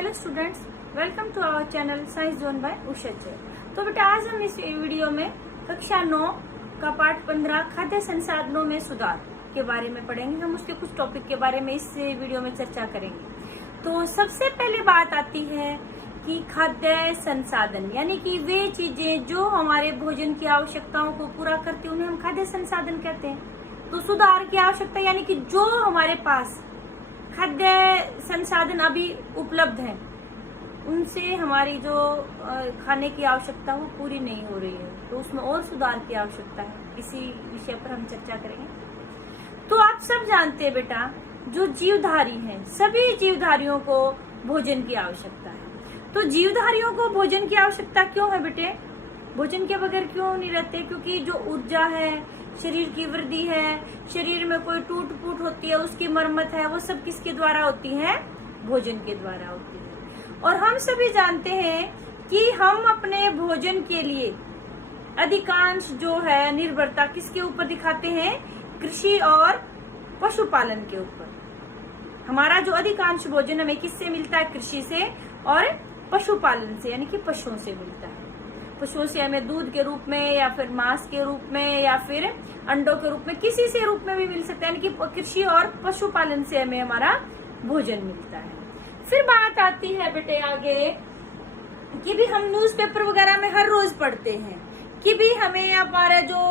Hello students, welcome to our channel science zone by Usha ji. तो बेटा आज हम इस वीडियो में कक्षा 9 का पाठ 15 खाद्य संसाधनों में सुधार के बारे में पढ़ेंगे। हम उसके कुछ टॉपिक के बारे में इस वीडियो में चर्चा करेंगे। तो सबसे पहले बात आती है कि खाद्य संसाधन यानी कि वे चीजें जो हमारे भोजन की आवश्यकताओं को पूरा करती हैं उन्हें हम खाद्य संसाधन कहते हैं। तो सुधार की आवश्यकता यानी कि जो हमारे पास खाद्य संसाधन अभी उपलब्ध हैं उनसे हमारी जो खाने की आवश्यकता वो पूरी नहीं हो रही है, तो उसमें और सुधार की आवश्यकता है। इसी विषय पर हम चर्चा करेंगे। तो आप सब जानते हैं बेटा, जो जीवधारी हैं सभी जीवधारियों को भोजन की आवश्यकता है। तो जीवधारियों को भोजन की आवश्यकता क्यों है बेटे? भोजन के बगैर क्यों नहीं रहते? क्योंकि जो ऊर्जा है, शरीर की वृद्धि है, शरीर में कोई टूट फूट होती है, उसकी मरम्मत है, वो सब किसके द्वारा होती है? भोजन के द्वारा होती है। और हम सभी जानते हैं कि हम अपने भोजन के लिए अधिकांश जो है निर्भरता किसके ऊपर दिखाते हैं? कृषि और पशुपालन के ऊपर। हमारा जो अधिकांश भोजन हमें किससे मिलता है? कृषि से और पशुपालन से, यानी कि पशुओं से मिलता है। पशुओं से हमें दूध के रूप में या फिर मांस के रूप में या फिर अंडों के रूप में, किसी से रूप में भी मिल सकता है। यानी कि कृषि और पशुपालन से हमें हमारा भोजन मिलता है। फिर बात आती है बेटे आगे कि भी हम न्यूज़पेपर वगैरह में हर रोज पढ़ते हैं कि भी हमें हमारा जो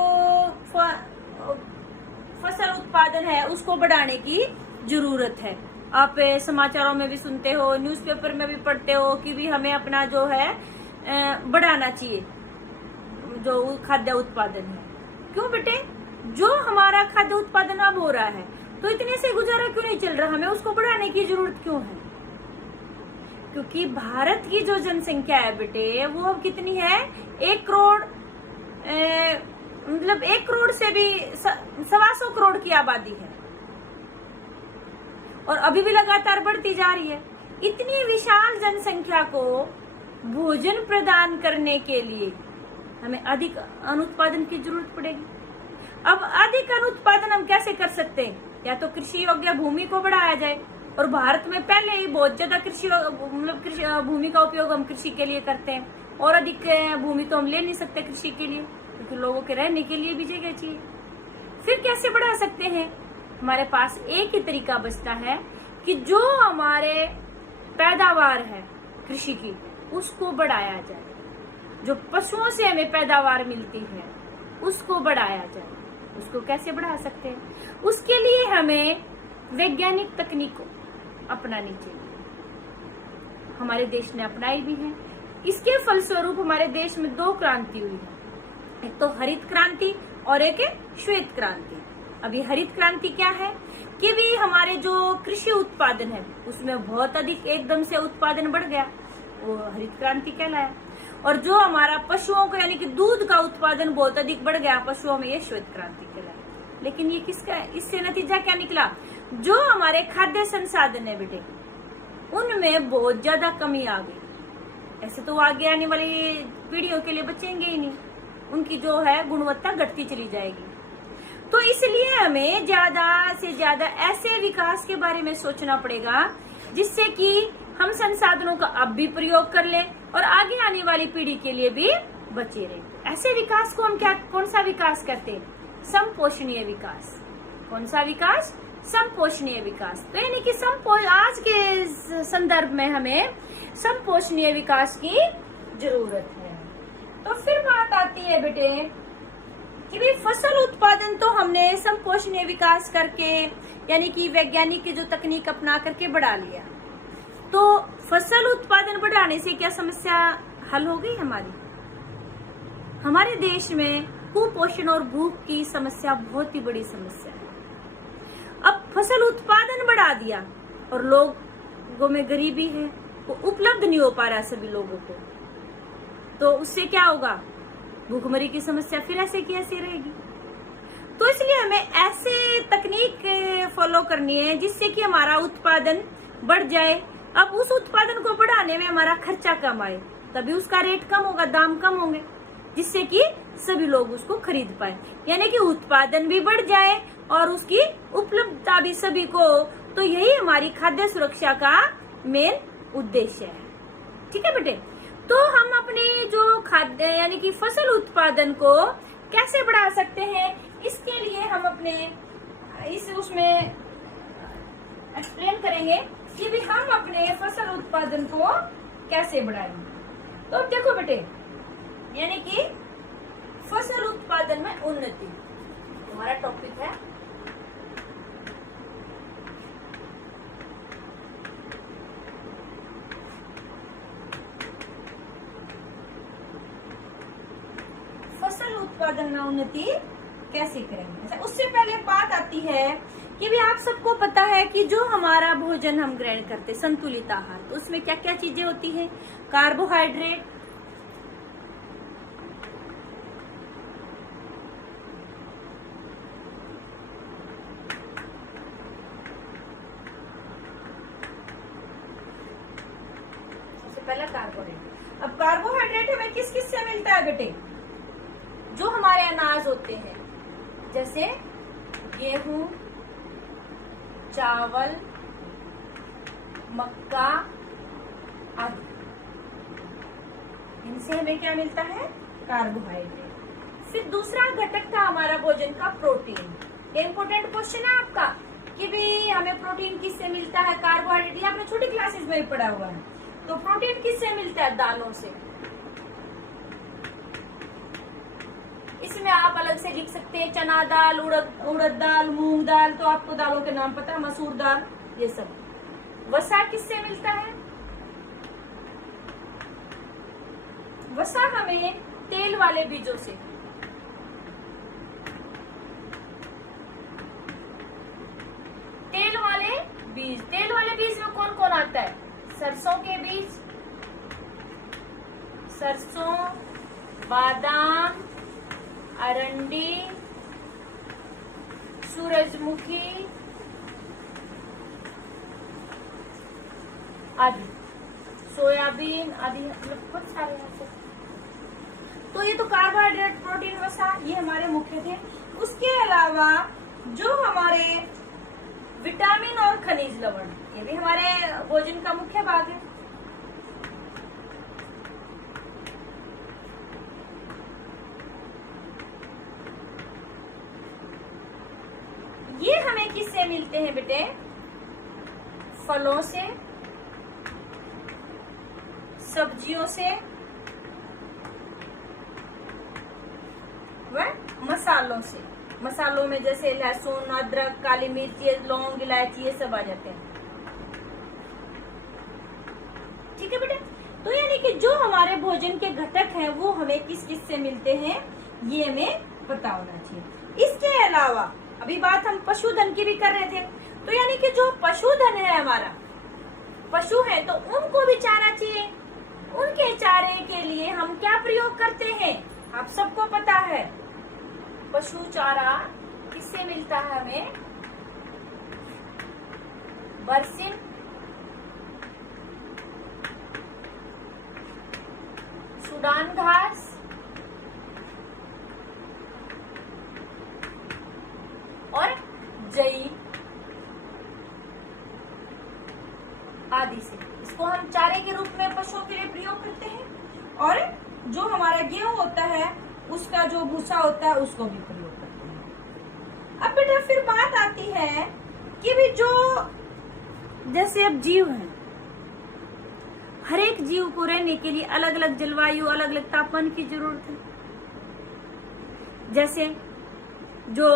फसल उत्पादन है उसको बढ़ाने की जरूरत है। आप समाचारों में भी सुनते हो, न्यूज़पेपर में भी पढ़ते हो कि भी हमें अपना जो है बढ़ाना चाहिए जो खाद्य उत्पादन है। क्यों बेटे? जो हमारा खाद्य उत्पादन अब हो रहा है तो इतने से गुजारा क्यों नहीं चल रहा? हमें उसको बढ़ाने की जरूरत क्यों है? क्योंकि भारत की जो जनसंख्या है बेटे वो अब कितनी है? 1 करोड़ मतलब 1 करोड़ से भी 125 करोड़ की आबादी है और अभी भी लगातार बढ़ती जा रही है। इतनी विशाल जनसंख्या को भोजन प्रदान करने के लिए हमें अधिक अनुत्पादन की जरूरत पड़ेगी। अब अधिक अनुत्पादन हम कैसे कर सकते हैं? या तो कृषि योग्य भूमि को बढ़ाया जाए, और भारत में पहले ही बहुत ज्यादा कृषि भूमि का उपयोग हम कृषि के लिए करते हैं, और अधिक भूमि तो हम ले नहीं सकते कृषि के लिए, क्योंकि लोगों के रहने के लिए भी जगह चाहिए। फिर कैसे बढ़ा सकते हैं? हमारे पास एक ही तरीका बचता है कि जो हमारे पैदावार है कृषि की उसको बढ़ाया जाए। जो पशुओं से हमें पैदावार मिलती है उसको बढ़ाया जाए। उसको कैसे बढ़ा सकते हैं? उसके लिए हमें वैज्ञानिक तकनीक को अपनानी चाहिए। हमारे देश ने अपनाई भी है। इसके फलस्वरूप हमारे देश में 2 क्रांति हुई है, एक तो हरित क्रांति और एक श्वेत क्रांति। अभी हरित क्रांति क्या है कि भी हमारे जो कृषि उत्पादन है उसमें बहुत अधिक एकदम से उत्पादन बढ़ गया, वो हरित क्रांति कहलाया। और जो हमारा पशुओं को यानी कि दूध का उत्पादन बहुत अधिक बढ़ गया पशुओं में, ये श्वेत क्रांति कहलाया। लेकिन ये किसका? इससे नतीजा क्या निकला? जो हमारे खाद्य संसाधन है बेटे उनमें बहुत ज्यादा कमी आ गई। ऐसे तो आगे आने वाली पीढ़ियों के लिए बचेंगे ही नहीं, उनकी जो है गुणवत्ता घटती चली जाएगी। तो इसलिए हमें ज्यादा से ज्यादा ऐसे विकास के बारे में सोचना पड़ेगा जिससे कि हम संसाधनों का अब भी प्रयोग कर लें और आगे आने वाली पीढ़ी के लिए भी बचे रहें। ऐसे विकास को हम कौन सा विकास कहते हैं? समपोषणीय विकास। कौन सा विकास? समपोषणीय विकास। तो यानी कि आज के संदर्भ में हमें समपोषणीय विकास की जरूरत है। तो फिर बात आती है बेटे कि भाई फसल उत्पादन तो हमने समपोषणीय विकास करके यानी कि वैज्ञानिक की जो तकनीक अपना करके बढ़ा लिया। तो फसल उत्पादन बढ़ाने से क्या समस्या हल हो गई हमारी? हमारे देश में कुपोषण और भूख की समस्या बहुत ही बड़ी समस्या है। अब फसल उत्पादन बढ़ा दिया और लोगों में गरीबी है, वो उपलब्ध नहीं हो पा रहा सभी लोगों को, तो उससे क्या होगा? भूखमरी की समस्या फिर ऐसे की ऐसे रहेगी। तो इसलिए हमें ऐसे तकनीक फॉलो करनी है जिससे कि हमारा उत्पादन बढ़ जाए। अब उस उत्पादन को बढ़ाने में हमारा खर्चा कम आए, तभी उसका रेट कम होगा, दाम कम होंगे, जिससे कि सभी लोग उसको खरीद पाए। यानी कि उत्पादन भी बढ़ जाए और उसकी उपलब्धता भी सभी को। तो यही हमारी खाद्य सुरक्षा का मेन उद्देश्य है। ठीक है बेटे, तो हम अपने जो खाद्य यानी कि फसल उत्पादन को कैसे बढ़ा सकते हैं, इसके लिए हम अपने उसमें एक्सप्लेन करेंगे कि भी हम अपने फसल उत्पादन को कैसे बढ़ाएंगे। तो अब देखो बेटे, यानी कि फसल उत्पादन में उन्नति हमारा टॉपिक है। फसल उत्पादन में उन्नति कैसे करेंगे। अच्छा, उससे पहले बात आती है कि भी आप सबको पता है कि जो हमारा भोजन हम ग्रहण करते संतुलित आहार, तो उसमें क्या क्या चीजें होती हैं। कार्बोहाइड्रेट, सबसे पहला कार्बोहाइड्रेट। अब कार्बोहाइड्रेट हमें किस किस से मिलता है बेटे, जो हमारे अनाज होते हैं, जैसे गेहूं, चावल, मक्का आदि, इनसे हमें क्या मिलता है, कार्बोहाइड्रेट। फिर दूसरा घटक था हमारा भोजन का प्रोटीन। ये इंपॉर्टेंट क्वेश्चन है आपका कि भी हमें प्रोटीन किससे मिलता है, कार्बोहाइड्रेट। ये आपने छोटी क्लासेस में भी पढ़ा हुआ है। तो प्रोटीन किससे मिलता है, दालों से। इसमें आप अलग से लिख सकते हैं चना दाल, उड़द दाल, मूंग दाल, तो आपको दालों के नाम पता है, मसूर दाल, ये सब। वसा किससे मिलता है, वसा हमें तेल वाले बीजों से। तेल वाले बीज, तेल वाले बीज में कौन कौन आता है, सरसों के बीज, सरसों, बादाम, अरंडी, सूरजमुखी आदि, सोयाबीन आदि, मतलब बहुत सारे हैं। तो ये तो कार्बोहाइड्रेट, प्रोटीन, वसा, ये हमारे मुख्य थे। उसके अलावा जो हमारे विटामिन और खनिज लवण, ये भी हमारे भोजन का मुख्य भाग है। ये हमें किससे मिलते हैं बेटे, फलों से, सब्जियों से व मसालों से। मसालों में जैसे लहसुन, अदरक, काली मिर्च, लौंग, इलायची, ये सब आ जाते हैं। ठीक है बेटे, तो यानी कि जो हमारे भोजन के घटक हैं वो हमें किस किस से मिलते हैं, ये हमें पता होना चाहिए। इसके अलावा अभी बात हम पशुधन की भी कर रहे थे, तो यानी कि जो पशुधन है हमारा, पशु है, तो उनको भी चारा चाहिए। उनके चारे के लिए हम क्या प्रयोग करते हैं, आप सबको पता है, पशु चारा किससे मिलता है हमें, बरसिन, सूडान घास और जई आदि से। इसको हम चारे के रूप में पशुओं के लिए प्रयोग करते हैं। और जो हमारा गेहूं होता है उसका जो भूसा होता है उसको भी प्रयोग करते हैं। अब बेटा फिर बात आती है कि भी जो जैसे अब जीव हैं, हर एक जीव को रहने के लिए अलग अलग जलवायु, अलग अलग तापमान की जरूरत है। जैसे जो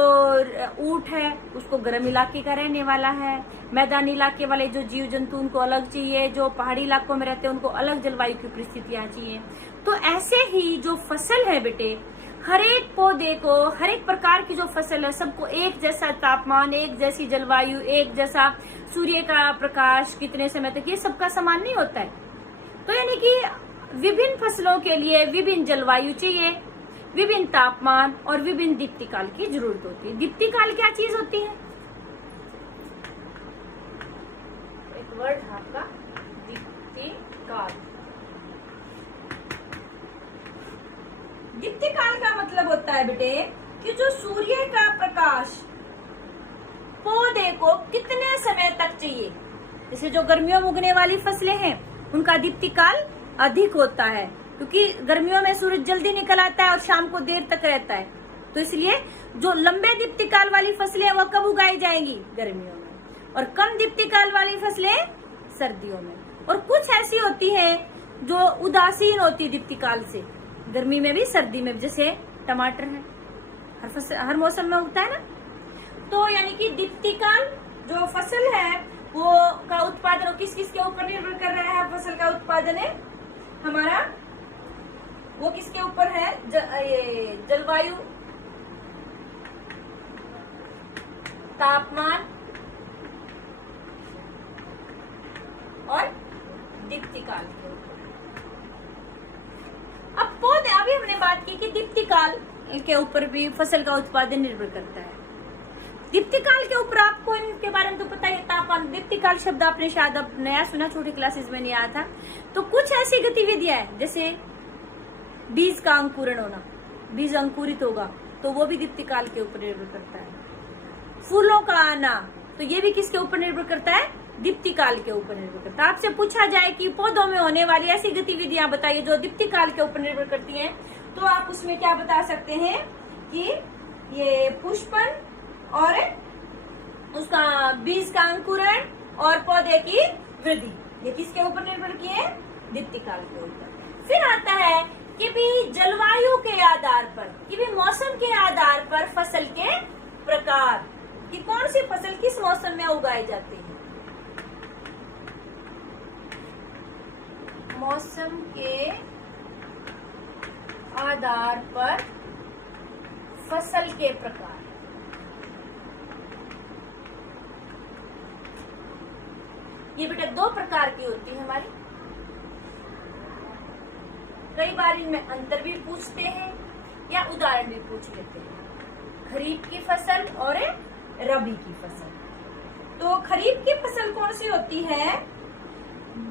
ऊंट है उसको गर्म इलाके का रहने वाला है, मैदानी इलाके वाले जो जीव जंतु उनको अलग चाहिए, जो पहाड़ी इलाकों में रहते हैं उनको अलग जलवायु की परिस्थितियां चाहिए। तो ऐसे ही जो फसल है बेटे, हर एक पौधे को, हर एक प्रकार की जो फसल है सबको एक जैसा तापमान, एक जैसी जलवायु, एक जैसा सूर्य का प्रकाश कितने समय तक, ये सबका समान नहीं होता है। तो यानी कि विभिन्न फसलों के लिए विभिन्न जलवायु चाहिए, विभिन्न तापमान और विभिन्न दीप्ति काल की जरूरत होती है। दीप्ति काल क्या चीज होती है, एक वर्ड है आपका दीप्ति काल। दीप्ति काल का मतलब होता है बेटे कि जो सूर्य का प्रकाश पौधे को कितने समय तक चाहिए। जैसे जो गर्मियों में उगने वाली फसलें हैं उनका दीप्ति काल अधिक होता है, क्योंकि गर्मियों में सूरज जल्दी निकल आता है और शाम को देर तक रहता है। तो इसलिए जो लंबे दीप्ति काल वाली फसलें वह कब उगाई जाएंगी? गर्मियों में, और कम दीप्ति काल वाली फसलें सर्दियों में। और कुछ ऐसी होती है जो उदासीन होती है दीप्ति काल से, गर्मी में भी सर्दी में भी, जैसे टमाटर है, हर मौसम में उगता है ना। तो यानी कि दीप्ति काल जो फसल है वो का उत्पादन किस किस के ऊपर निर्भर कर रहा है? फसल का उत्पादन है हमारा, वो किसके ऊपर है? जलवायु, तापमान और दीप्ति काल के ऊपर। अब पौधे, अभी हमने बात की कि दीप्ति काल के ऊपर भी फसल का उत्पादन निर्भर करता है। दीप्ति काल के ऊपर आपको इनके बारे में तो पता ही है। तापमान, दीप्ति काल शब्द आपने शायद अब नया सुना, छोटी क्लासेस में नहीं आया था। तो कुछ ऐसी गतिविधियां हैं जैसे बीज का अंकुरण होना, बीज अंकुरित होगा तो वो भी दीप्ति काल के ऊपर निर्भर करता है। फूलों का आना, तो ये भी किसके ऊपर निर्भर करता है? दीप्ति काल के ऊपर निर्भर करता है। आपसे पूछा जाए कि पौधों में होने वाली ऐसी गतिविधियां बताइए जो दीप्ति काल के ऊपर निर्भर करती हैं, तो आप उसमें क्या बता सकते हैं कि ये पुष्पन और उसका बीज का अंकुरण और पौधे की वृद्धि, ये किसके ऊपर निर्भर किए? दीप्ति काल के ऊपर। फिर आता है कि भी जलवायु के आधार पर, कि भी मौसम के आधार पर फसल के प्रकार, कि कौन सी फसल किस मौसम में उगाई जाती है। मौसम के आधार पर फसल के प्रकार। ये बेटा दो प्रकार की होती है हमारी। कई बार इनमें अंतर भी पूछते हैं या उदाहरण भी पूछ लेते हैं। खरीफ की फसल और रबी की फसल। तो खरीफ की फसल कौन सी होती है?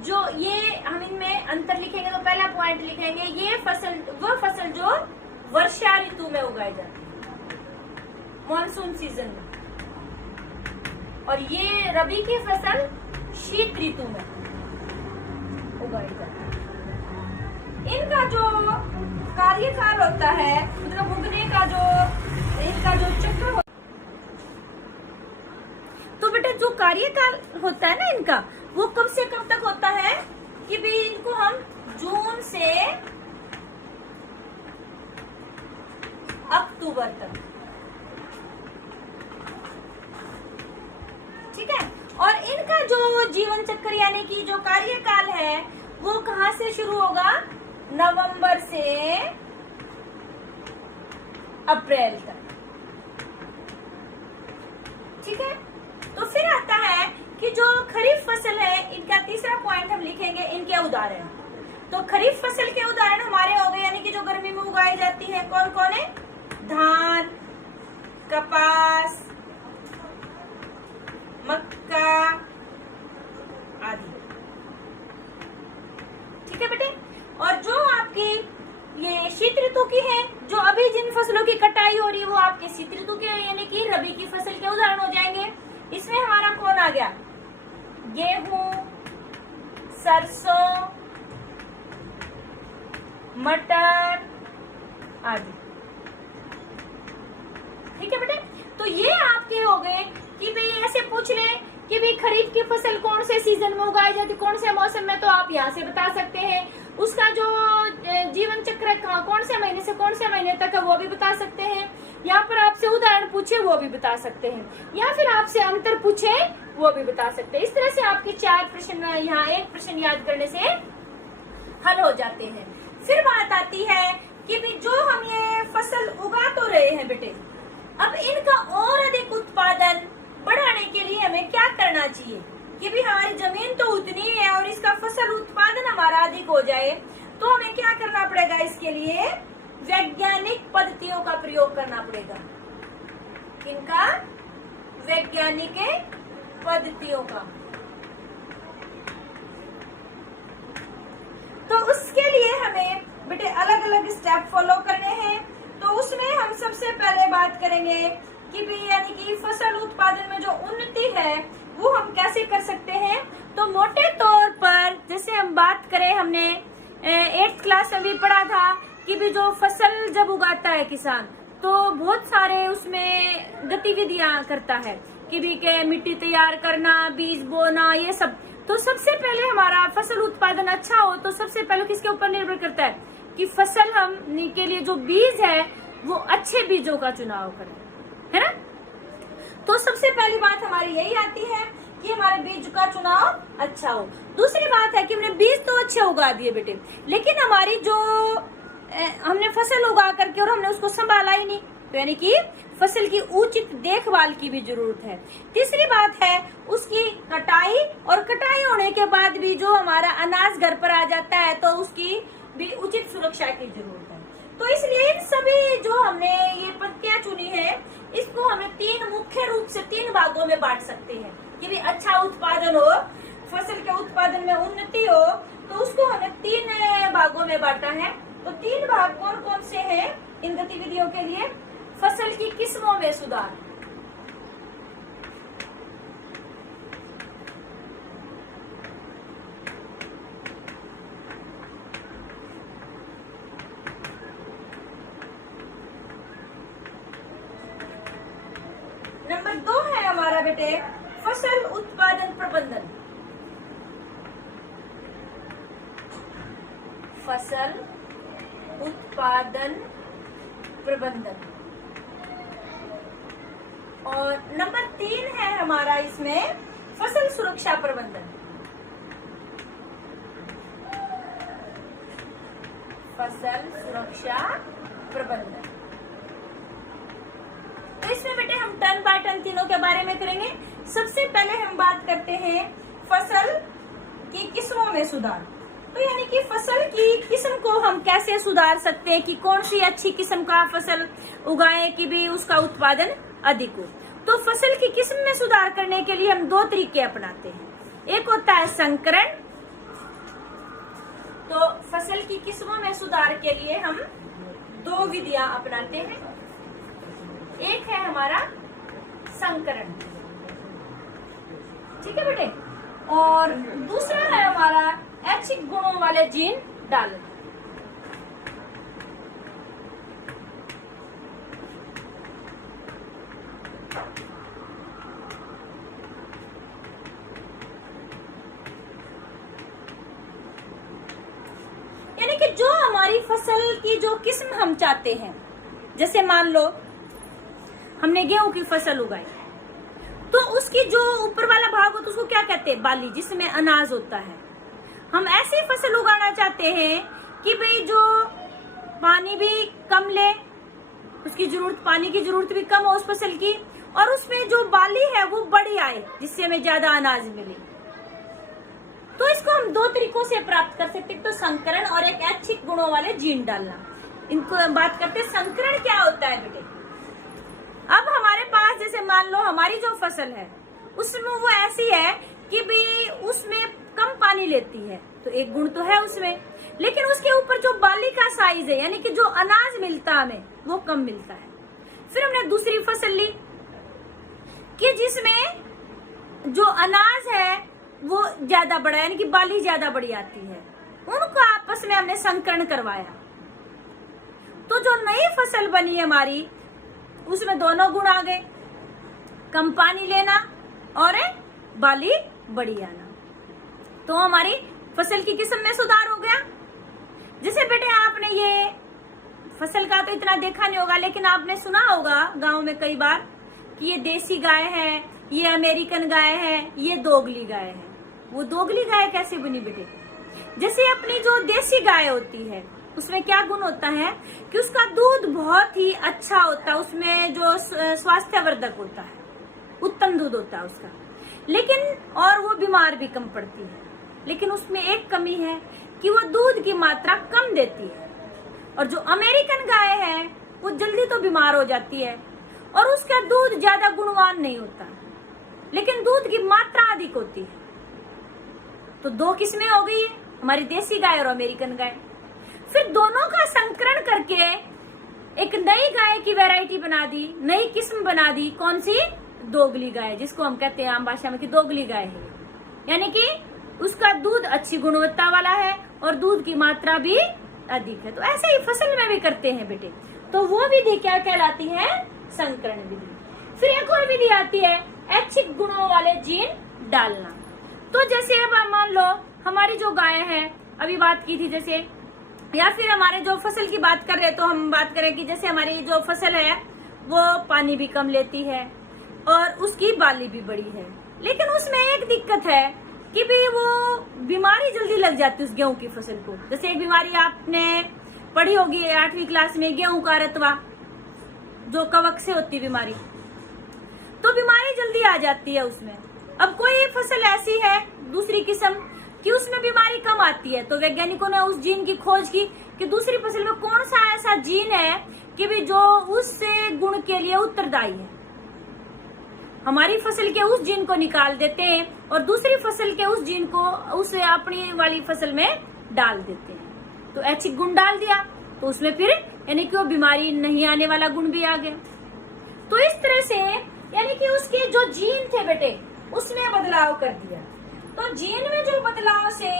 जो ये हम इनमें अंतर लिखेंगे तो पहला पॉइंट लिखेंगे, ये फसल वह फसल जो वर्षा ऋतु में उगाई जाती है, मॉनसून सीजन में, और ये रबी की फसल शीत ऋतु में उगाई जाती है। इनका जो कार्यकाल होता है, मतलब उगने का जो इनका जो चक्र होता है, तो बेटा जो कार्यकाल होता है ना इनका, वो कब से कब तक होता है? कि भी इनको हम जून से अक्टूबर तक, ठीक है। और इनका जो जीवन चक्र यानी कि जो कार्यकाल है वो कहां से शुरू होगा? नवंबर से अप्रैल तक, ठीक है। तो फिर आता है कि जो खरीफ फसल है, इनका तीसरा पॉइंट हम लिखेंगे इनके उदाहरण। तो खरीफ फसल के उदाहरण हमारे हो गए, यानी कि जो गर्मी में उगाई जाती है, कौन कौन है? धान, कपास, मक्का आदि, ठीक है बेटे। और जो आपकी ये शीत ऋतु की है, जो अभी जिन फसलों की कटाई हो रही है वो आपके शीत ऋतु के यानी कि रबी की फसल के उदाहरण हो जाएंगे। इसमें हमारा कौन आ गया? गेहूं, सरसों, मटर आदि, ठीक है बेटे। तो ये आपके हो गए कि भाई ऐसे पूछ ले कि भाई खरीफ की फसल कौन से सीजन में उगाई जाती, कौन से मौसम में, तो आप यहाँ से बता सकते हैं। उसका जो जीवन चक्र है, कौन से महीने से कौन से महीने तक है, वो भी बता सकते हैं। यहाँ पर आपसे उदाहरण पूछे वो भी बता सकते हैं, या फिर आपसे अंतर पूछे वो भी बता सकते हैं। इस तरह से आपके 4 प्रश्न, यहाँ एक प्रश्न याद करने से हल हो जाते हैं। फिर बात आती है कि भी जो हम ये फसल उगा तो रहे हैं बेटे, अब इनका और अधिक उत्पादन बढ़ाने के लिए हमें क्या करना चाहिए? कि भी हमारी जमीन तो उतनी है और इसका फसल उत्पादन हमारा अधिक हो जाए, तो हमें क्या करना पड़ेगा? इसके लिए वैज्ञानिक पद्धतियों का प्रयोग करना पड़ेगा। किनका? वैज्ञानिक पद्धतियों का। तो उसके लिए हमें बेटे अलग अलग स्टेप फॉलो करने हैं। तो उसमें हम सबसे पहले बात करेंगे कि भी यानी कि फसल उत्पादन में जो उन्नति है वो हम कैसे कर सकते हैं। तो मोटे तौर पर जैसे हम हम बात करें, हमने 8th क्लास में भी पढ़ा था कि भी जो फसल जब उगाता है किसान तो बहुत सारे उसमें गतिविधियां करता है कि भी के मिट्टी तैयार करना, बीज बोना, ये सब। तो सबसे पहले हमारा फसल उत्पादन अच्छा हो तो सबसे पहले किसके ऊपर निर्भर करता है कि फसल हम के लिए जो बीज है वो अच्छे बीजों का चुनाव करें, है ना। तो सबसे पहली बात हमारी यही आती है कि हमारे बीज का चुनाव अच्छा हो। दूसरी बात है कि हमने बीज तो अच्छे उगा दिए बेटे, लेकिन हमारी जो हमने फसल उगा करके और हमने उसको संभाला ही नहीं, तो यानी कि फसल की उचित देखभाल की भी जरूरत है। तीसरी बात है उसकी कटाई, और कटाई होने के बाद भी जो हमारा अनाज घर पर आ जाता है तो उसकी भी उचित सुरक्षा की जरूरत है। तो इसलिए इन सभी जो हमने ये पंक्तियां चुनी है इसको हमें तीन मुख्य रूप से 3 भागों में बांट सकते हैं कि भी अच्छा उत्पादन हो, फसल के उत्पादन में उन्नति हो, तो उसको हमें 3 भागों में बांटा है। तो 3 भाग कौन कौन से हैं इन गतिविधियों के लिए? फसल की किस्मों में सुधार, नंबर 2 है हमारा बेटे फसल उत्पादन प्रबंधन। फसल उत्पादन प्रबंधन। और नंबर 3 है हमारा इसमें फसल सुरक्षा प्रबंधन। फसल सुरक्षा प्रबंधन। तो इसमें बेटे हम टर्न बाय टर्न तीनों के बारे में करेंगे। सबसे पहले हम बात करते हैं फसल की किस्मों में सुधार। तो यानी कि फसल की किस्म को हम कैसे सुधार सकते हैं कि कौन सी अच्छी किस्म का फसल उगाएं कि भी उसका उत्पादन अधिक हो। तो फसल की किस्म में सुधार करने के लिए हम 2 तरीके अपनाते हैं। एक होता है संकरण। तो फसल की किस्मों में सुधार के लिए हम 2 विधियां अपनाते हैं। एक है हमारा संकरण, ठीक है बेटे, और दूसरा है हमारा ऐच्छिक गुणों वाले जीन डालना। यानी कि जो हमारी फसल की जो किस्म हम चाहते हैं, जैसे मान लो हमने गेहूं की फसल उगाई तो उसकी जो ऊपर वाला भाग होता है उसको क्या कहते हैं? बाली, जिसमें अनाज होता है। हम ऐसी फसल उगाना चाहते हैं कि भाई जो पानी भी कम ले, उसकी जरूरत, पानी की जरूरत भी कम हो उस फसल की, और उसमें जो बाली है वो बड़ी आए जिससे हमें ज्यादा अनाज मिले। तो इसको हम 2 तरीकों से प्राप्त कर सकते हैं, तो संकरण और एक ऐच्छिक गुणों वाले जीन डालना। इनको बात करते हैं संकरण क्या होता है बेटे। अब हमारे पास जैसे मान लो हमारी जो फसल है उसमें वो ऐसी है कि भी उसमें कम पानी लेती है, तो एक गुण तो है उसमें, लेकिन उसके ऊपर जो बाली का साइज है यानी कि जो अनाज मिलता हमें वो कम मिलता है। फिर हमने दूसरी फसल ली कि जिसमें जो अनाज है वो ज्यादा बड़ा यानी कि बाली ज्यादा बड़ी आती है, उनको आपस में हमने संकरण करवाया। तो जो नई फसल बनी हमारी उसमें दोनों गुण आ गए, कम पानी लेना और बाली बड़ी आना। तो हमारी फसल की किस्म में सुधार हो गया। जैसे बेटे आपने ये फसल का तो इतना देखा नहीं होगा, लेकिन आपने सुना होगा गांव में कई बार कि ये देसी गाय है, ये अमेरिकन गाय है, ये दोगली गाय है। वो दोगली गाय कैसे बनी बेटे? जैसे अपनी जो देसी गाय होती है उसमें क्या गुण होता है कि उसका दूध बहुत ही अच्छा होता है, उसमें जो स्वास्थ्यवर्धक होता है, उत्तम दूध होता है उसका, लेकिन और वो बीमार भी कम पड़ती है। लेकिन उसमें एक कमी है कि वो दूध की मात्रा कम देती है, और जो अमेरिकन गाय है वो जल्दी तो बीमार हो जाती है और उसका दूध ज्यादा गुणवान नहीं होता, लेकिन दूध की मात्रा अधिक होती है। तो 2 किस्में हो गई है, हमारी देसी गाय और अमेरिकन गाय। फिर दोनों का संकरण करके एक नई गाय की वैरायटी बना दी, नई किस्म बना दी। कौन सी? दोगली गाय, जिसको हम कहते हैं आम भाषा में कि दोगली गाय है, यानी कि उसका दूध अच्छी गुणवत्ता वाला है और दूध की मात्रा भी अधिक है। तो ऐसे ही फसल में भी करते हैं बेटे। तो वो विधि क्या कहलाती है? संकरण विधि। फिर एक और विधि आती है ऐच्छिक गुणों वाले जीन डालना। तो जैसे अब मान लो हमारी जो गाय है, अभी बात की थी जैसे, या फिर हमारे जो फसल की बात कर रहे हैं, तो हम बात करें कि जैसे हमारी जो फसल है वो पानी भी कम लेती है और उसकी बाली भी बड़ी है, लेकिन उसमें एक दिक्कत है कि भी वो बीमारी जल्दी लग जाती है उस गेहूं की फसल को। जैसे एक बीमारी आपने पढ़ी होगी 8वीं क्लास में, गेहूं का रतवा, जो कवक से होती बीमारी, तो बीमारी जल्दी आ जाती है उसमें। अब कोई फसल ऐसी है दूसरी किस्म कि उसमें बीमारी कम आती है, तो वैज्ञानिकों ने उस जीन की खोज की कि दूसरी फसल में कौन सा ऐसा जीन है कि भी जो उस गुण के लिए उत्तरदायी है। हमारी फसल के उस जीन को निकाल देते हैं और दूसरी फसल के उस जीन को उस अपनी वाली फसल में डाल देते हैं। तो ऐच्छिक गुण डाल दिया तो उसमें फिर यानी कि वो बीमारी नहीं आने वाला गुण भी आ गया। तो इस तरह से यानी कि उसके जो जीन थे बेटे उसमें बदलाव कर दिया। तो जीन में जो बदलाव से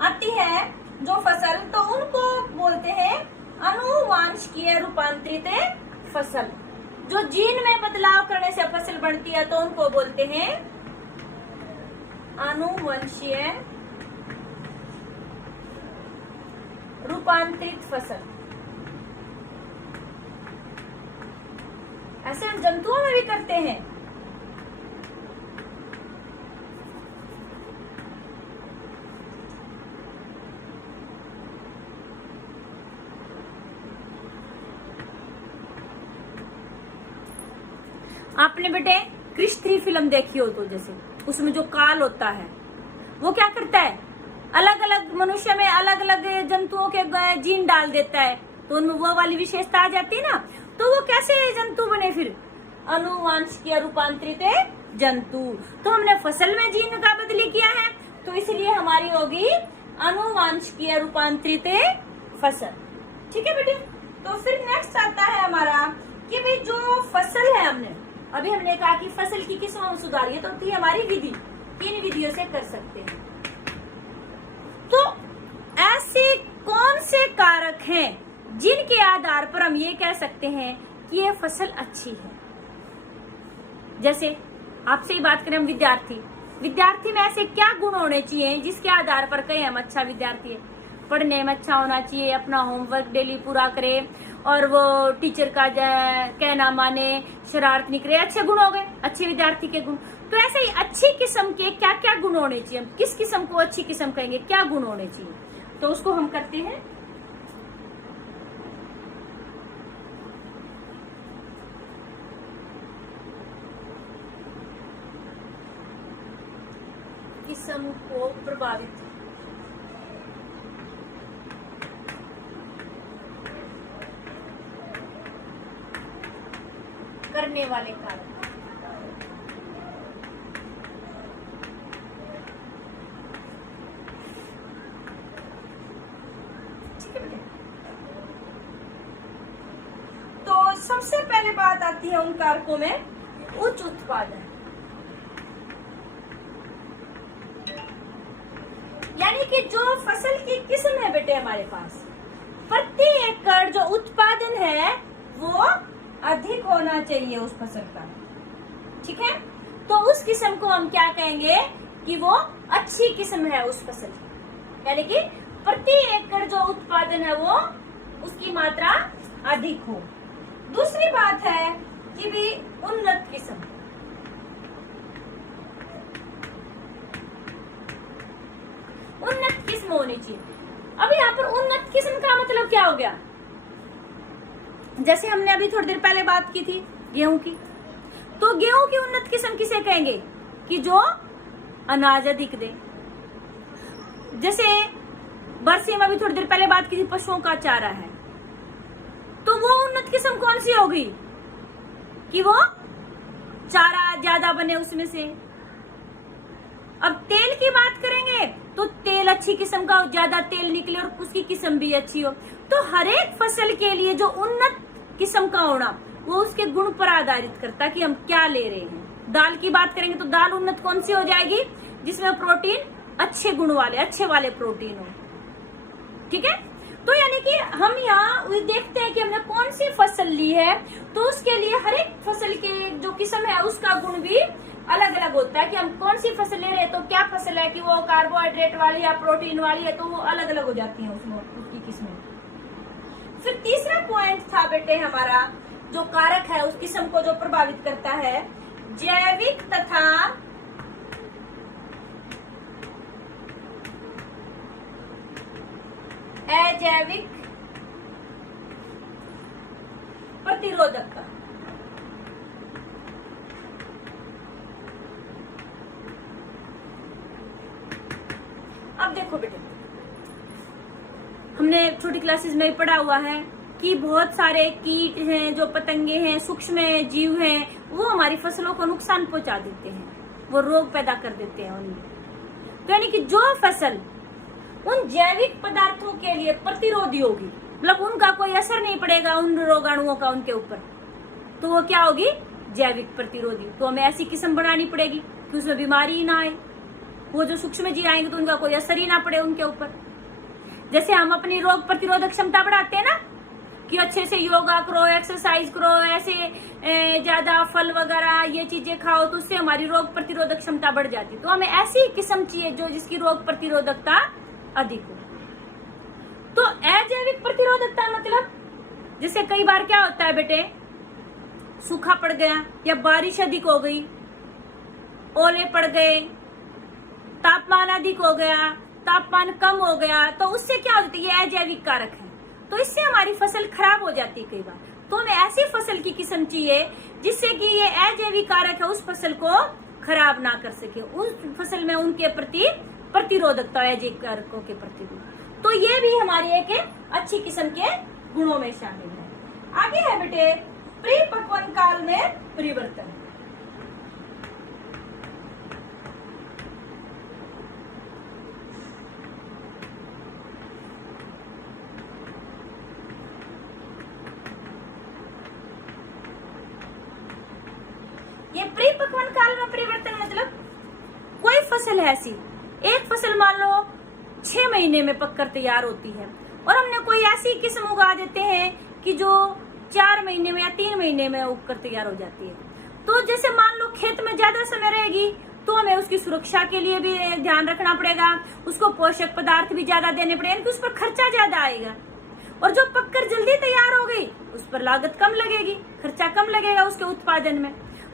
आती है जो फसल, तो उनको बोलते हैं अनुवांशिकीय रूपांतरित फसल। जो जीन में बदलाव करने से फसल बनती है तो उनको बोलते हैं आनुवंशीय रूपांतरित फसल। ऐसे हम जंतुओं में भी करते हैं। आपने बेटे क्रिश 3 फिल्म देखी हो तो जैसे उसमें जो काल होता है वो क्या करता है, अलग अलग मनुष्य में अलग अलग जंतुओं के जीन डाल देता है, तो उनमें वो वाली विशेषता आ जाती है ना। तो वो कैसे जंतु बने फिर? अनुवांशिकीय रूपांतरित जंतु। तो हमने फसल में जीन का बदली किया है तो इसलिए हमारी होगी अनुवांशिकीय रूपांतरित फसल। ठीक है बेटे। तो फिर नेक्स्ट आता है हमारा कि भाई जो फसल है, हमने कहा कि फसल की किस्मों में सुधार, ये तो थी हमारी विधि, 3 विधियों से कर सकते हैं। तो ऐसे कौन से कारक हैं जिनके आधार पर हम ये कह सकते हैं कि ये फसल अच्छी है? जैसे आपसे ही बात करें हम विद्यार्थी में ऐसे क्या गुण होने चाहिए जिसके आधार पर कहें हम अच्छा विद्यार्थी है? पढ़ने में अच्छा होना चाहिए, अपना होमवर्क डेली पूरा करे और वो टीचर का कहना माने, शरारत नहीं करे, अच्छे गुण हो गए अच्छे विद्यार्थी के गुण। तो ऐसे ही अच्छी किस्म के क्या क्या गुण होने चाहिए? हम किस किस्म को अच्छी किस्म कहेंगे, क्या गुण होने चाहिए? तो उसको हम करते हैं किस्म को प्रभावित करने वाले कारक। ठीक है बेटे। तो सबसे पहले बात आती है उन कारकों में उच्च उत्पादन, यानी कि जो फसल की किस्म है बेटे हमारे पास, प्रति एकड़ जो उत्पादन है वो अधिक होना चाहिए उस फसल का। ठीक है। तो उस किस्म को हम क्या कहेंगे कि वो अच्छी किस्म है उस फसल की, यानी कि प्रति एकड़ जो उत्पादन है वो उसकी मात्रा अधिक हो। दूसरी बात है कि भी उन्नत किस्म, उन्नत किस्म होनी चाहिए। अब यहाँ पर उन्नत किस्म का मतलब क्या हो गया? जैसे हमने अभी थोड़ी देर पहले बात की थी गेहूं की, तो गेहूं की उन्नत किस्म किसे कहेंगे कि जो अनाज अधिक दे। जैसे बरसी में अभी थोड़ी देर पहले बात की थी पशुओं का चारा है, तो वो उन्नत किस्म कौन सी होगी कि वो चारा ज्यादा बने उसमें से। अब तेल की बात करेंगे तो तेल अच्छी किस्म का, ज्यादा तेल निकले और उसकी किस्म भी अच्छी हो। तो हर एक फसल के लिए जो उन्नत किस्म का होना वो उसके गुण पर आधारित करता है कि हम क्या ले रहे हैं। दाल की बात करेंगे तो दाल उन्नत कौन सी हो जाएगी? जिसमें प्रोटीन अच्छे गुण वाले, अच्छे वाले प्रोटीन हो। ठीक है, तो यानी कि हम यहाँ देखते हैं कि हमने कौन सी फसल ली है, तो उसके लिए हर एक फसल के जो किस्म है उसका गुण भी अलग अलग होता है कि हम कौन सी फसल ले रहे हैं, तो क्या फसल है कि वो कार्बोहाइड्रेट वाली या प्रोटीन वाली है, तो वो अलग अलग हो जाती है उसमें उसकी किस्में। फिर तीसरा पॉइंट था बेटे हमारा जो कारक है उस किस्म को जो प्रभावित करता है, जैविक तथा अजैविक प्रतिरोधकता। अब देखो बेटे, हमने छोटी क्लासेस में पढ़ा हुआ है कि बहुत सारे कीट हैं, जो पतंगे हैं, सूक्ष्म जीव हैं, वो हमारी फसलों को नुकसान पहुंचा देते हैं, वो रोग पैदा कर देते हैं उनमें। तो यानी कि जो फसल उन जैविक पदार्थों के लिए प्रतिरोधी होगी, मतलब उनका कोई असर नहीं पड़ेगा उन रोगाणुओं का उनके ऊपर, तो वो क्या होगी, जैविक प्रतिरोधी। तो हमें ऐसी किस्म बनानी पड़ेगी कि उसमें बीमारी ही ना आए, वो जो सूक्ष्म जीव आएंगे तो उनका कोई असर ही ना पड़े उनके ऊपर। जैसे हम अपनी रोग प्रतिरोधक क्षमता बढ़ाते हैं ना, कि अच्छे से योगा करो, एक्सरसाइज करो, ऐसे ज्यादा फल वगैरह ये चीजें खाओ, तो उससे हमारी रोग प्रतिरोधक क्षमता बढ़ जाती है। तो हमें ऐसी किस्म चाहिए जो जिसकी रोग प्रतिरोधकता अधिक हो। तो अजैविक प्रतिरोधकता मतलब जैसे कई बार क्या होता है बेटे, सूखा पड़ गया या बारिश अधिक हो गई, ओले पड़ गए, तापमान अधिक हो गया, तापमान कम हो गया, तो उससे क्या होता है, ये अजैविक कारक है, तो इससे हमारी फसल खराब हो जाती है कई बार। तो हमें ऐसी फसल की किस्म चाहिए जिससे कि ये अजैविक कारक है उस फसल को खराब ना कर सके, उस फसल में उनके प्रति प्रतिरोधकता अजैविक कारकों के प्रति भी। तो ये भी हमारी एक अच्छी किस्म के गुणों में शामिल है। आगे है बेटे परिपक्वन काल में परिवर्तन। ये परिपक्वन काल में परिवर्तन मतलब कोई फसल है ऐसी, एक फसल मान लो 6 महीने में पककर तैयार होती है और हमने कोई ऐसी किस्म उगा देते हैं कि जो 4 महीने में या 3 महीने में उगकर तैयार हो जाती है। तो जैसे मान लो खेत में ज्यादा समय रहेगी तो हमें उसकी सुरक्षा के लिए भी ध्यान रखना पड़ेगा, उसको पोषक पदार्थ भी ज्यादा देने पड़ेंगे, उस पर खर्चा ज्यादा आएगा। और जो पककर जल्दी तैयार हो गई उस पर लागत कम लगेगी, खर्चा कम लगेगा उसके उत्पादन में।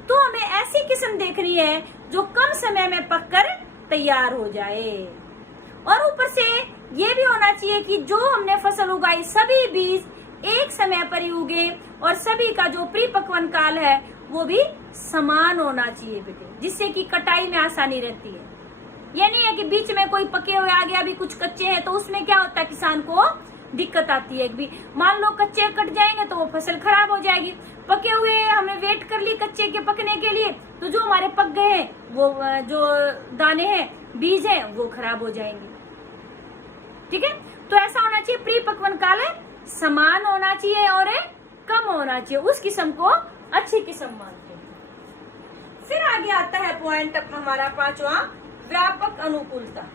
तो हमें ऐसी किस्म देखनी है जो कम समय में पककर तैयार हो जाए, और ऊपर से ये भी होना चाहिए कि जो हमने फसल उगाई सभी बीज एक समय पर ही उगे और सभी का जो परिपक्वन काल है वो भी समान होना चाहिए बेटे, जिससे कि कटाई में आसानी रहती है। ये नहीं है कि बीच में कोई पके हुए आ गया, अभी कुछ कच्चे हैं, तो उसमें क्या होता है किसान को दिक्कत आती है। भी मान लो कच्चे कट जाएंगे तो वो फसल खराब हो जाएगी, पके हुए हमने वेट कर ली कच्चे के पकने के लिए, तो जो हमारे पक गए हैं वो जो दाने हैं बीज हैं वो खराब हो जाएंगे। ठीक है, तो ऐसा होना चाहिए परिपक्वन काल है समान होना चाहिए और कम होना चाहिए, उस किस्म को अच्छी किस्म मानते हैं। फिर आगे आता है पॉइंट हमारा 5वां, व्यापक अनुकूलता।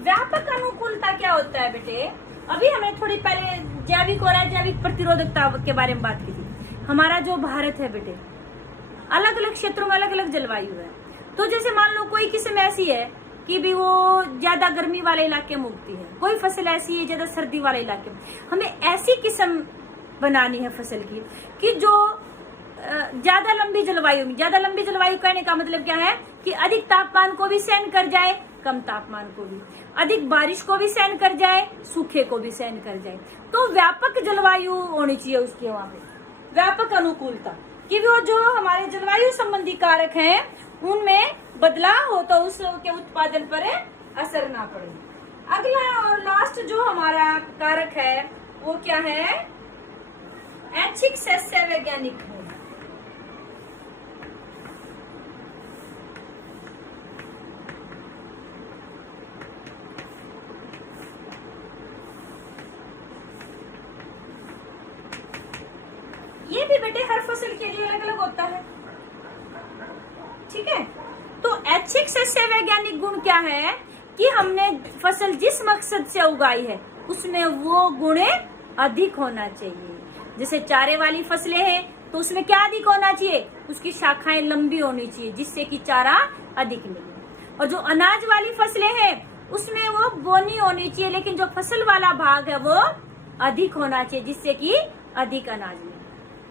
व्यापक अनुकूलता क्या होता है बेटे, अभी हमें थोड़ी पहले जैविक और अजैविक प्रतिरोधकता के बारे में बात की थी। हमारा जो भारत है बेटे अलग अलग क्षेत्रों में अलग अलग जलवायु है, तो जैसे मान लो कोई किस्म ऐसी है कि भी वो ज्यादा गर्मी वाले इलाके में उगती है, कोई फसल ऐसी है ज्यादा सर्दी वाले इलाके में। हमें ऐसी किस्म बनानी है फसल की कि जो ज्यादा लंबी जलवायु में, ज्यादा लंबी जलवायु कहने का मतलब क्या है कि अधिक तापमान को भी सहन कर जाए, कम तापमान को भी, अधिक बारिश को भी सहन कर जाए, सूखे को भी सहन कर जाए। तो व्यापक जलवायु होनी चाहिए उसके वहां पे, व्यापक अनुकूलता, कि वो जो हमारे जलवायु संबंधी कारक हैं उनमें बदलाव हो तो उसके उत्पादन पर असर ना पड़े। अगला और लास्ट जो हमारा कारक है वो क्या है, ऐच्छिक सस्य वैज्ञानिक है। ये भी बेटे हर फसल के लिए अलग अलग होता है। ठीक है, तो ऐच्छिक सस्य वैज्ञानिक गुण क्या है कि हमने फसल जिस मकसद से उगाई है उसमें वो गुण अधिक होना चाहिए। जैसे चारे वाली फसलें हैं तो उसमें क्या अधिक होना चाहिए, उसकी शाखाएं लंबी होनी चाहिए जिससे कि चारा अधिक मिले। और जो अनाज वाली फसलें हैं उसमें वो बोनी होनी चाहिए, लेकिन जो फसल वाला भाग है वो अधिक होना चाहिए जिससे कि अधिक अनाज मिले।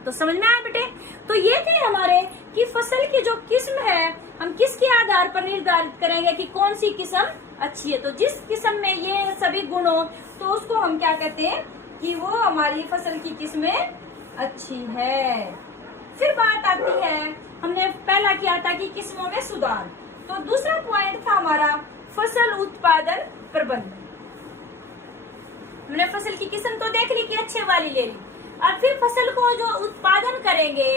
तो समझ में आया बेटे? तो ये थे हमारे कि फसल की जो किस्म है हम किसके आधार पर निर्धारित करेंगे कि कौन सी किस्म अच्छी है। तो जिस किस्म में ये सभी गुण हो तो उसको हम क्या कहते हैं कि वो हमारी फसल की किस्में अच्छी है। फिर बात आती है, हमने पहला किया था कि किस्मों में सुधार, तो दूसरा पॉइंट था हमारा फसल उत्पादन प्रबंधन। हमने फसल की किस्म तो देख ली कि अच्छे वाली ले ली, और फिर फसल को जो उत्पादन करेंगे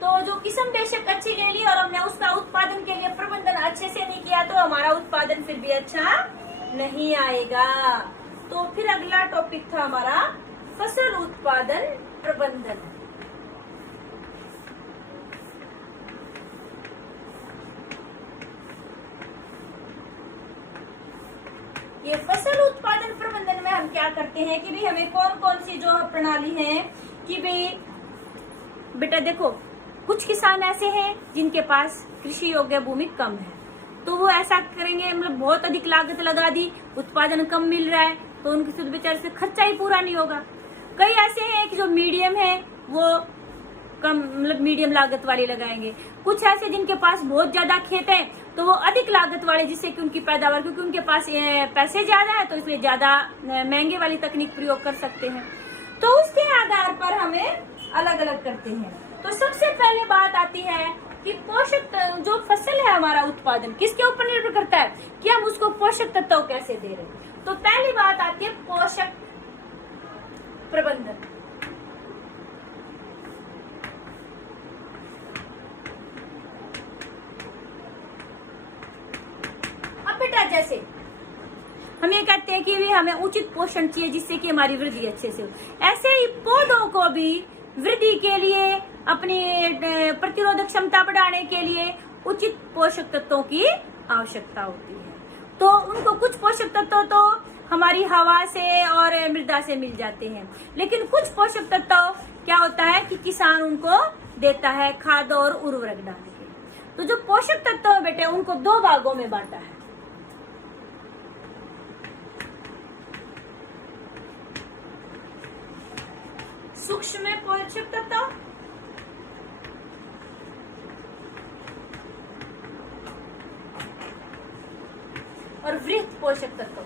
तो जो किस्म बेशक अच्छी ले ली और हमने उसका उत्पादन के लिए प्रबंधन अच्छे से नहीं किया तो हमारा उत्पादन फिर भी अच्छा नहीं आएगा। तो फिर अगला टॉपिक था हमारा फसल उत्पादन प्रबंधन। ये फसल उत्पादन प्रबंधन में हम क्या करते हैं कि भाई हमें कौन कौन सी जो प्रणाली है कि भाई बेटा देखो, कुछ किसान ऐसे हैं जिनके पास कृषि योग्य भूमि कम है तो वो ऐसा करेंगे, मतलब बहुत अधिक लागत लगा दी, उत्पादन कम मिल रहा है तो उनके खुद बेचारे से खर्चा ही पूरा नहीं होगा। कई ऐसे हैं कि जो मीडियम है वो कम, मतलब मीडियम लागत वाली लगाएंगे। कुछ ऐसे जिनके पास बहुत ज्यादा खेत है तो वो अधिक लागत वाले, जिससे कि उनकी पैदावार, क्योंकि उनके पास पैसे ज्यादा है तो इसलिए ज्यादा महंगे वाली तकनीक प्रयोग कर सकते हैं। तो उसके आधार पर हमें अलग अलग करते हैं। तो सबसे पहले बात आती है कि पोषक, जो फसल है हमारा उत्पादन किसके ऊपर निर्भर करता है कि हम उसको पोषक तत्व कैसे दे रहे हैं। तो पहली बात आती है पोषक प्रबंधन। अब बेटा जैसे हम ये कहते हैं कि भी हमें उचित पोषण चाहिए जिससे कि हमारी वृद्धि अच्छे से हो, ऐसे ही पौधों को भी वृद्धि के लिए, अपनी प्रतिरोधक क्षमता बढ़ाने के लिए उचित पोषक तत्वों की आवश्यकता होती है। तो उनको कुछ पोषक तत्व तो हमारी हवा से और मृदा से मिल जाते हैं, लेकिन कुछ पोषक तत्व क्या होता है कि किसान उनको देता है खाद और उर्वरक डालने के। तो जो पोषक तत्व है बेटे उनको दो भागों में बांटा है। सूक्ष्म पोषक तत्व और वृहत पोषक तत्व।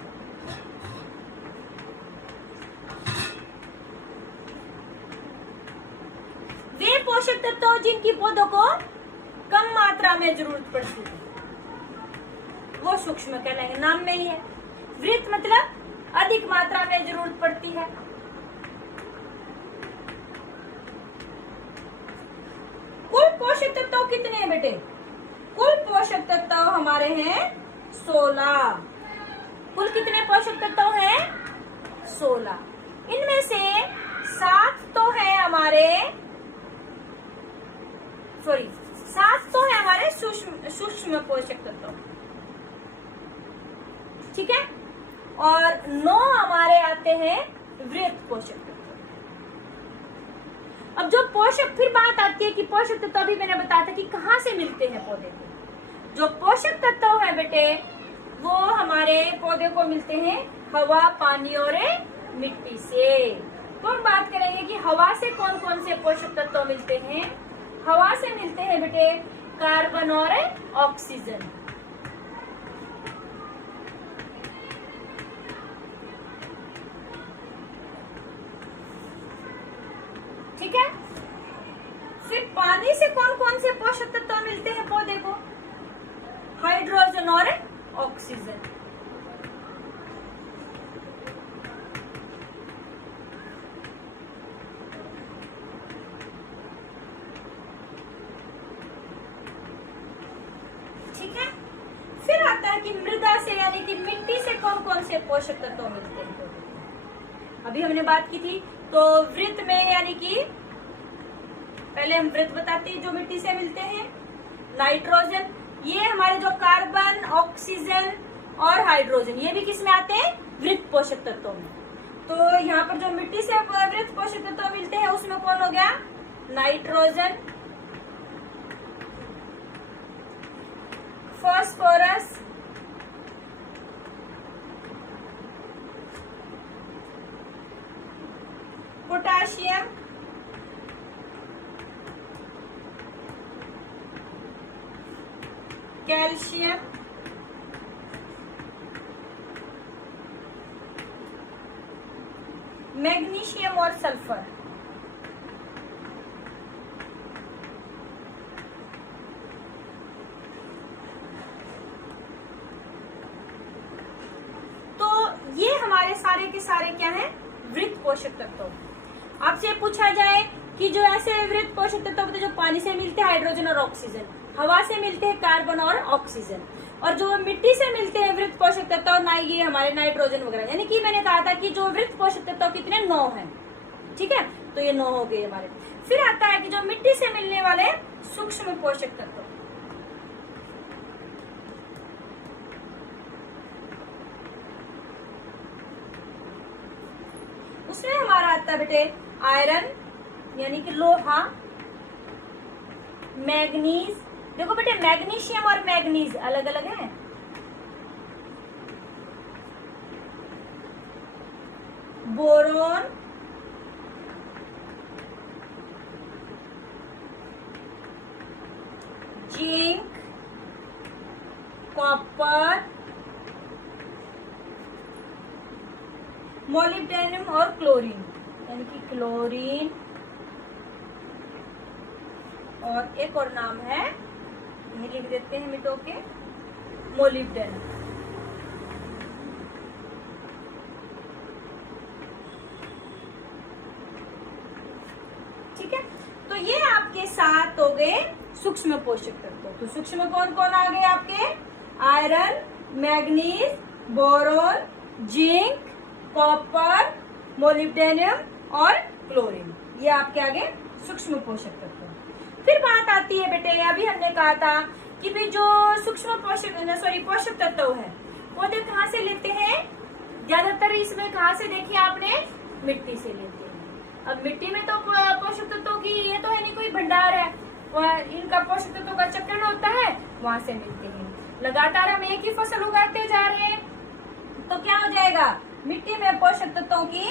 वे पोषक तत्व जिनकी पौधों को कम मात्रा में जरूरत पड़ती है वो सूक्ष्म कहलाएंगे, नाम में ही है। वृहत मतलब अधिक मात्रा में जरूरत पड़ती है। कुल पोषक तत्व कितने हैं बेटे? कुल पोषक तत्व हमारे हैं 16। कुल कितने पोषक तत्व हैं? 16। इनमें से 7 तो है हमारे, 7 तो है हमारे सूक्ष्म पोषक तत्व, ठीक है, और 9 हमारे आते हैं वृहत पोषक तत्व। अब जो पोषक, फिर बात आती है कि पोषक तत्व अभी मैंने बताया था कि कहाँ से मिलते हैं पौधे को। जो पोषक तत्व है बेटे वो हमारे पौधे को मिलते हैं हवा, पानी और मिट्टी से। तो हम बात करेंगे कि हवा से कौन कौन से पोषक तत्व मिलते हैं। हवा से मिलते हैं बेटे कार्बन और ऑक्सीजन। ठीक है, फिर पानी से कौन कौन से पोषक तत्व मिलते हैं पौधे को? हाइड्रोजन और ऑक्सीजन। ठीक है, फिर आता है कि मृदा से यानी कि मिट्टी से कौन कौन से पोषक तत्व मिलते हैं। अभी हमने बात की थी तो वृत्त में यानी कि पहले हम वृत्त बताते हैं जो मिट्टी से मिलते हैं। नाइट्रोजन, ये हमारे जो कार्बन, ऑक्सीजन और हाइड्रोजन, ये भी किस में आते हैं? वृत्त पोषक तत्वों में। तो यहाँ पर जो मिट्टी से वृत्त पोषक तत्व मिलते हैं उसमें कौन हो गया? Nitrogen, phosphorus, potassium, calcium, magnesium और सल्फर। तो ये हमारे सारे के सारे क्या हैं? वृत्त पोषक तत्व। आपसे पूछा जाए कि जो ऐसे वृत्त पोषक तत्व होते हैं जो पानी से मिलते हैं, हाइड्रोजन और ऑक्सीजन, हवा से मिलते हैं कार्बन और ऑक्सीजन, और जो मिट्टी से मिलते हैं वृत्त पोषक तत्व ना, ये हमारे नाइट्रोजन वगैरह। यानी कि मैंने कहा था कि जो वृत्त पोषक तत्व कितने? 9 हैं। ठीक है, तो ये 9 हो गए हमारे। फिर आता है कि जो मिट्टी से मिलने वाले सूक्ष्म पोषक तत्व। उसमें हमारा आता है बेटे आयरन यानी कि लोहा, मैग्नीज, देखो बेटे मैग्नीशियम और मैग्नीज अलग अलग हैं। बोरोन, जिंक, कॉपर, मोलिब्डेनम और क्लोरीन, यानी कि क्लोरीन, और एक और नाम है, ये लिख देते हैं मिटो के, मोलिब्डेनम। ठीक है, तो ये आपके 7 हो गए सूक्ष्म पोषक तत्व। तो सूक्ष्म कौन कौन आ गए आपके? Iron, manganese, boron, zinc, copper, molybdenum और क्लोरीन, ये आपके आगे सूक्ष्म पोषक तत्व। फिर बात आती है बेटे, अभी हमने कहा था कि भी जो सूक्ष्म पोषक तत्व है वो कहाँ से लेते हैं? ज्यादातर इसमें कहाँ से देखिए आपने? मिट्टी से लेते हैं। अब मिट्टी में तो पोषक तत्वों की ये तो है नहीं कोई भंडार है, इनका पोषक तत्वों का चक्रण होता है, वहां से मिलते हैं। लगातार हम एक ही फसल उगाते जा रहे हैं तो क्या हो जाएगा? मिट्टी में पोषक तत्वों की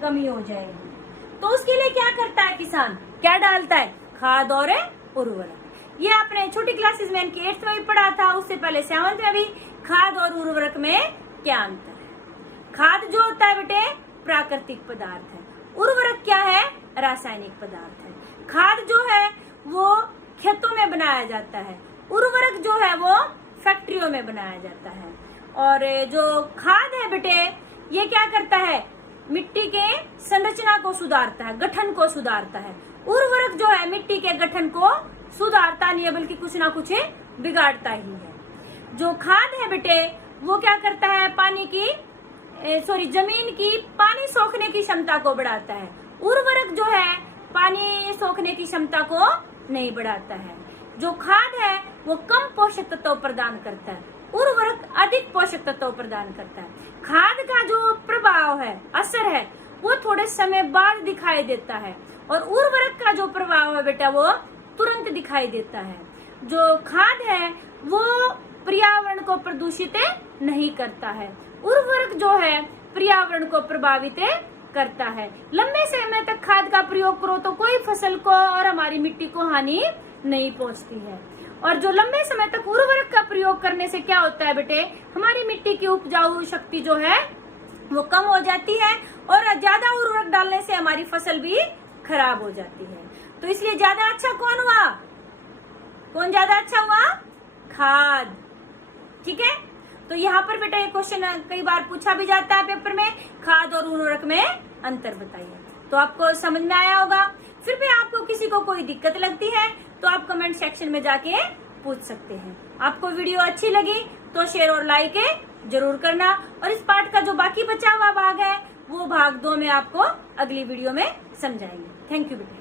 कमी हो जाएगी। तो उसके लिए क्या करता है किसान? क्या डालता है? खाद और उर्वरक। ये आपने छोटी क्लासेस में 8th में भी पढ़ा था, उससे पहले 7th में भी। खाद और उर्वरक में क्या अंतर है? खाद जो होता है बेटे प्राकृतिक पदार्थ है, उर्वरक क्या है? रासायनिक पदार्थ है। खाद जो है वो खेतों में बनाया जाता है, उर्वरक जो है वो फैक्ट्रियों में बनाया जाता है। और जो खाद है बेटे ये क्या करता है? मिट्टी के संरचना को सुधारता है, गठन को सुधारता है। उर्वरक जो है मिट्टी के गठन को सुधारता नहीं है बल्कि कुछ ना कुछ बिगाड़ता ही है। जो खाद है बेटे वो क्या करता है? जमीन की पानी सोखने की क्षमता को बढ़ाता है। उर्वरक जो है पानी सोखने की क्षमता को नहीं बढ़ाता है। जो खाद है वो कम पोषक तत्व प्रदान करता है, उर्वरक अधिक पोषक तत्व प्रदान करता है। खाद का जो प्रभाव है, असर है, वो थोड़े समय बाद दिखाई देता है, और उर्वरक का जो प्रभाव है बेटा वो तुरंत दिखाई देता है। जो खाद है वो पर्यावरण को प्रदूषित नहीं करता है, उर्वरक जो है पर्यावरण को प्रभावित करता है। लंबे समय तक खाद का प्रयोग करो तो कोई फसल को और हमारी मिट्टी को हानि नहीं पहुंचती है। और जो लंबे समय तक उर्वरक का प्रयोग करने से क्या होता है बेटे? हमारी मिट्टी की उपजाऊ शक्ति जो है वो कम हो जाती है, और ज्यादा उर्वरक डालने से हमारी फसल भी खराब हो जाती है। तो इसलिए ज्यादा अच्छा कौन हुआ? कौन ज्यादा अच्छा हुआ? खाद। ठीक है, तो यहाँ पर बेटा ये क्वेश्चन कई बार पूछा भी जाता है पेपर में, खाद और उर्वरक में अंतर बताइए। तो आपको समझ में आया होगा। फिर भी आपको किसी को कोई दिक्कत लगती है तो आप कमेंट सेक्शन में जाके पूछ सकते हैं। आपको वीडियो अच्छी लगी तो शेयर और लाइक जरूर करना, और इस पार्ट का जो बाकी बचा हुआ भाग है वो भाग 2 में आपको अगली वीडियो में समझाएंगे। थैंक यू बेटा।